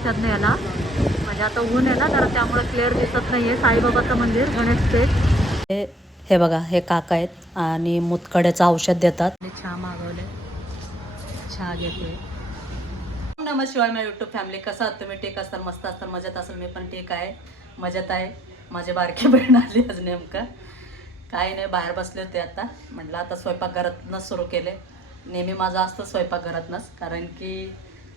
औषध न्यायला. म्हणजे आता ऊन आहे ना जरा त्यामुळे क्लिअर दिसत नाहीये. साईबाबाचं मंदिर गणेश पेठ. हे बघा, हे काका आहेत आणि मुतखड्याचं औषध देतात. चहा मागवले, चहा घेतोय. नमस्कार शिवाय माझ्या यूट्यूब फॅमिली. कसं आहात तुम्ही? ठीक असताल, मस्त असताल, मजेत असेल. मी पण ठीक आहे, मजेत आहे. माझी बारकी बहीण आली आज. नेमकं काही नाही, बाहेर बसले होते. आता म्हटलं आता स्वयंपाकघरातनंच सुरू केले. नेहमी माझं असतं स्वयंपाकघरातनंच, कारण की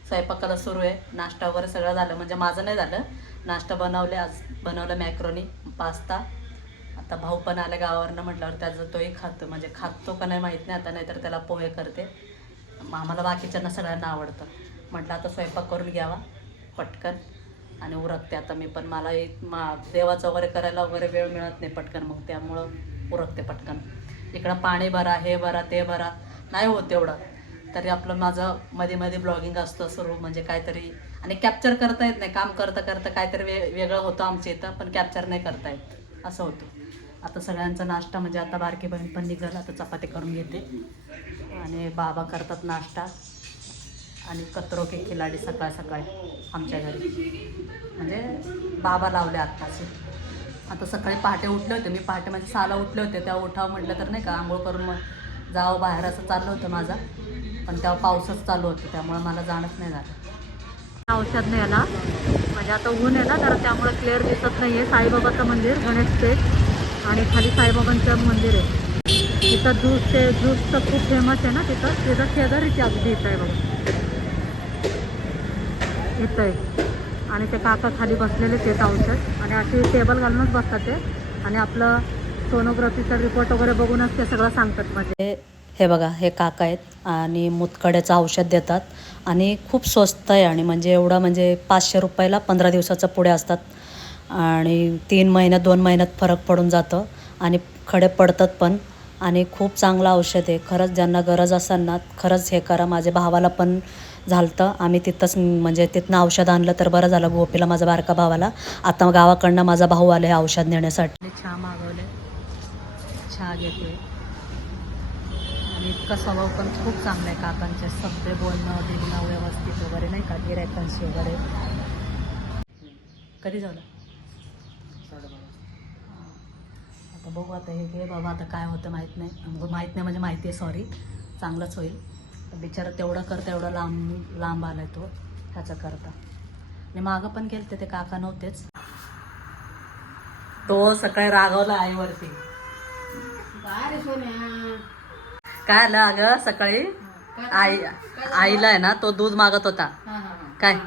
स्वयंपाकाला सुरू आहे. नाश्ता वगैरे सगळं झालं, म्हणजे माझं नाही झालं. नाश्ता बनवले, आज बनवलं मॅक्रोनी, पास्ता. आता भाऊ पण आले गावावरनं, म्हटल्यावर त्याचं तोही खातो, म्हणजे खातो का नाही माहीत नाही आता, नाहीतर त्याला पोहे करते. आम्हाला बाकीच्यांना सगळ्यांना आवडतं. म्हटलं आता स्वयंपाक करून घ्यावा पटकन आणि उरकते आता मी पण. मला देवाचं वगैरे करायला वगैरे वेळ मिळत नाही पटकन, मग त्यामुळं उरकते पटकन. इकडं पाणी भरा, हे भरा, ते भरा, नाही होत एवढं. तरी आपलं माझं मध्ये मध्ये ब्लॉगिंग असतं सुरू, म्हणजे काहीतरी. आणि कॅप्चर करता येत नाही, काम करता करता काहीतरी वेगळं होतं आमच्या इथं, पण कॅप्चर नाही करता येत, असं होतं. आता सगळ्यांचा नाश्ता, म्हणजे आता बारकी बहीण पण निघाल, आता चपाती करून घेते आणि बाबा करतात नाश्ता. आणि कतरो के खिलाडी सकाळ सकाळी आमच्या घरी, म्हणजे बाबा लावले आत्ताचे. आता सकाळी पहाटे उठले होते मी, पहाटे म्हणजे 6ला उठले होते. तेव्हा उठावं म्हटलं तर नाही का, आंघोळ करून मग जावं बाहेर, असं चाललं होतं माझा. पण तेव्हा पाऊसच चालू होतं, त्यामुळे मला जाणंच नाही झालं. औषध न्यायला. म्हणजे आता ऊन आहे ना जरा त्यामुळे क्लिअर दिसत नाहीये. साईबाबाचं मंदिर गणेश पेठ आणि खाली साईबाबांचं मंदिर आहे. तिथं ज्यूसचं खूप फेमस आहे ना तिथं शेजारीची अगदी इथं आहे बघा, इथं आहे. आणि ते काका खाली बसलेले ते औषध, आणि अशी टेबल घालूनच बसतात ते, आणि आपलं सोनोग्राफीचा रिपोर्ट वगैरे बघूनच ते सगळं सांगतात. म्हणजे हे बघा, हे काका आहेत आणि मुतखड्याचं औषध देतात आणि खूप स्वस्त आहे. आणि म्हणजे एवढं, म्हणजे 500 रुपयाला 15 दिवसाचं पुढे असतात. आणि 3 महिन्यात 2 महिन्यात फरक पडून जातं आणि खडे पडतात पण. आणि खूप चांगलं औषध आहे खरंच. ज्यांना गरज असेल ना, खरंच हे करा. माझ्या भावाला पण झालं, आम्ही तिथंच, म्हणजे तिथनं औषध आणलं तर बरं झालं. गोपीला, माझा बारका भावाला. आता गावाकडनं माझा भाऊ आले हे औषध नेण्यासाठी. चहा मागवले, चहा घेतोय. आणि इतका स्वभाव पण खूप चांगला आहे काकांचे. सगळे बोलणं बिलणं व्यवस्थित वगैरे, नाही का, गिऱ्हाईकांशी वगैरे. कधी झालं? आता बघू, आता हे घे बाबा, आता काय होतं माहीत नाही. माहीत नाही म्हणजे माहिती आहे, सॉरी. चांगलंच होईल. बिचारा तेवढं करता, एवढा लांब लांब आलाय तो ह्याचा करता. आणि मागं पण गेलते, ते काका नव्हतेच. तो सकाळी रागवला आईवरती. काय आलं अगं सकाळी? आईला आहे ना, तो दूध मागत होता. काय,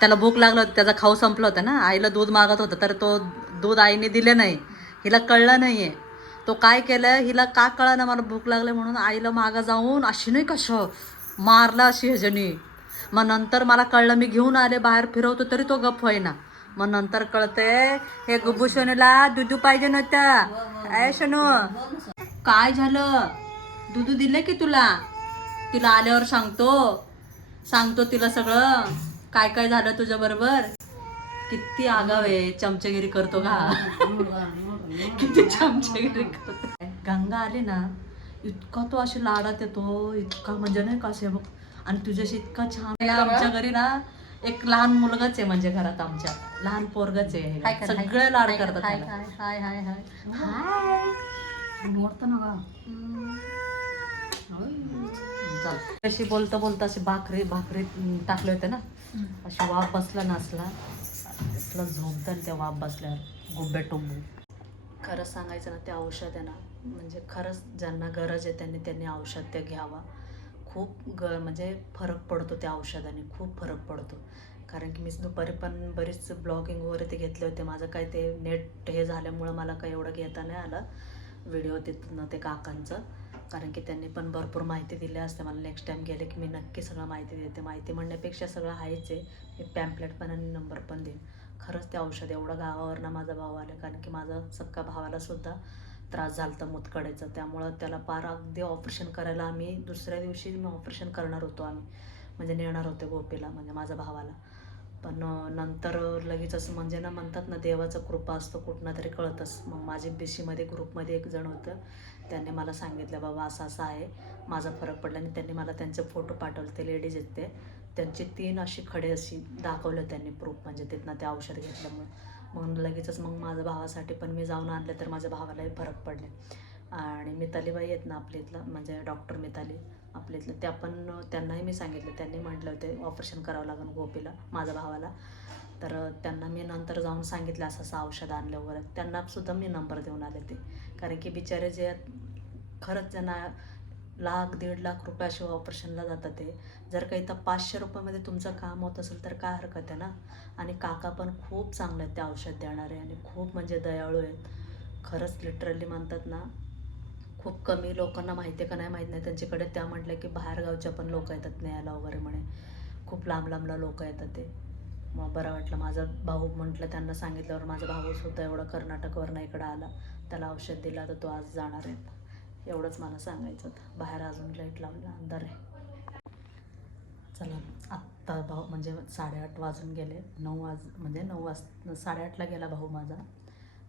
त्याला भूक लागलं होती, त्याचा खाऊ संपला होता ना. आईला दूध मागत होता, तर तो दूध आईने दिले नाही. हिला कळलं नाहीये. तो काय केलं, हिला का कळलं ना मला भूक लागली म्हणून, आईला मागं जाऊन अशी नाही कसं मारला अशी ह्याच्यानी. मग नंतर मला कळलं, मी घेऊन आले, बाहेर फिरवतो तरी तो गप्प होईना. मग नंतर कळते, हे गुब्बू शनूला दूध पाहिजे नव्हतं. ऐ शनू, काय झालं? दूध दिले की तुला? तिला आल्यावर सांगतो तिला सगळं काय काय झालं तुझ्या बरोबर. किती आगाव आहे, चमचेगिरी करतो का? किती चमचेगिरी करतो. गंगा आली ना, इतका तो अशी लाडात येतो, इतका म्हणजे नाही का असे बघ. आणि तुझ्याशी इतका छान. आमच्या घरी ना एक लहान मुलगाच आहे, म्हणजे घरात आमच्या लहान पोरगच आहे. सगळे लाड करतात. हाय हाय हाय हाय मोडतं ना. अशी बोलता बोलता अशी भाकरी टाकले होते ना, अशी वाफ बसला नसला असला झोपतं त्या वाफ बसल्यावर गुब्बे टुंबू. खरंच सांगायचं ना, ते औषध आहे ना, म्हणजे खरंच ज्यांना गरज आहे त्यांनी औषध ते घ्यावा. खूप म्हणजे फरक पडतो त्या औषधाने, खूप फरक पडतो. कारण की मी दुपारी पण बरीच ब्लॉगिंग वगैरे ते घेतले होते. माझं काय ते नेट हे झाल्यामुळं मला काही एवढं घेता नाही आलं व्हिडिओ तिथनं ते काकांचं. कारण की त्यांनी पण भरपूर माहिती दिली असते. मला नेक्स्ट टाईम गेले की मी नक्की सगळं माहिती देते. माहिती म्हणण्यापेक्षा सगळं आहेच आहे. मी पॅम्पलेट पण आणि नंबर पण देईन. खरंच ते औषध एवढं गावावरनं माझा भाव आला, कारण की माझा सक्का भावालासुद्धा त्रास झाला होता मुतखड्याचा. त्यामुळं त्याला पार अगदी ऑपरेशन करायला, आम्ही दुसऱ्या दिवशी मी ऑपरेशन करणार होतो, आम्ही म्हणजे नेणार होते गोपीला, म्हणजे माझ्या भावाला. पण नंतर लगेच असं, म्हणजे ना म्हणतात ना, देवाचं कृपा असतं, कुठनं तरी कळतंच. मग माझे बीसीमध्ये ग्रुपमध्ये एक जण होतं, त्यांनी मला सांगितलं बाबा असं असं आहे, माझा फरक पडला. आणि त्यांनी मला त्यांचे फोटो पाठवले. ते लेडीज आहेत ते, त्यांची 3 अशी खडे अशी दाखवलं त्यांनी प्रूफ, म्हणजे तिथनं ते औषध घेतल्यामुळं. मग लगेचच मग माझ्या भावासाठी पण मी जाऊन आणले, तर माझ्या भावालाही फरक पडले. आणि मितालीबाई आहेत ना आपल्या इथलं, म्हणजे डॉक्टर मिताली आपल्या इथलं, त्या पण त्यांनाही मी सांगितलं. त्यांनी म्हटलं होते ऑपरेशन करावं लागेल गोपीला, माझ्या भावाला. तर त्यांना मी नंतर जाऊन सांगितलं असं असं औषध आणलं वगैरे. त्यांनासुद्धा मी नंबर देऊन आले ते, कारण की बिचारे जे खरंच त्यांना 1,00,000-1,50,000 रुपयाशिवाय ऑपरेशनला जातात ते. जर काही तर 500 रुपयामध्ये तुमचं काम होत असेल तर काय हरकत आहे ना. आणि काका पण खूप चांगले आहेत ते औषध देणारे, आणि खूप म्हणजे दयाळू आहेत. खरंच लिटरली म्हणतात ना, खूप कमी लोकांना माहिती आहे का नाही माहीत नाही त्यांच्याकडे. त्या म्हटलं की बाहेरगावच्या पण लोक येतात न्यायला वगैरे म्हणे, खूप लांब लांबला लोक येतात ते. मग बरं वाटलं. माझा भाऊ म्हटलं, त्यांना सांगितल्यावर माझा भाऊसुद्धा एवढं कर्नाटकवरनं इकडं आला, त्याला औषध दिला, तर तो आज जाणार आहे. एवढंच मला सांगायचं होतं. बाहेर अजून लाईट लावलं, अंधार आहे. चला आत्ता भाऊ म्हणजे 8:30 वाजून गेले. 9 8:30ला गेला भाऊ माझा,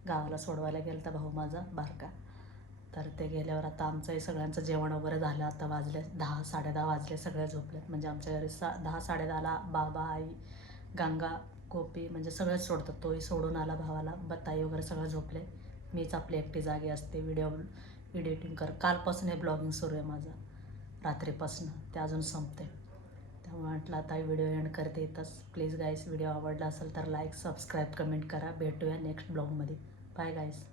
गावाला सोडवायला गेला तर भाऊ माझा बारका. तर ते गेल्यावर आता आमचंही सगळ्यांचं जेवण वगैरे झालं. आता वाजले 10 10:30 वाजले, सगळे झोपलेत. म्हणजे आमच्या घरी 10 10:30ला बाबा, आई, गंगा, गोपी म्हणजे सगळेच सोडतात. तोही सोडून आला भावाला, ताई वगैरे सगळे झोपले. मीच आपली एकटी जागी असते, व्हिडिओ एडिटिंग कालपासून हे ब्लॉगिंग सुरू आहे माझं, रात्रीपासून ते अजून संपते. त्यामुळे म्हटलं आता व्हिडिओ एंड करते इथंच. प्लीज गाईस, व्हिडिओ आवडला असेल तर लाईक, सबस्क्राईब, कमेंट करा. भेटूया नेक्स्ट ब्लॉगमध्ये. बाय गाईस.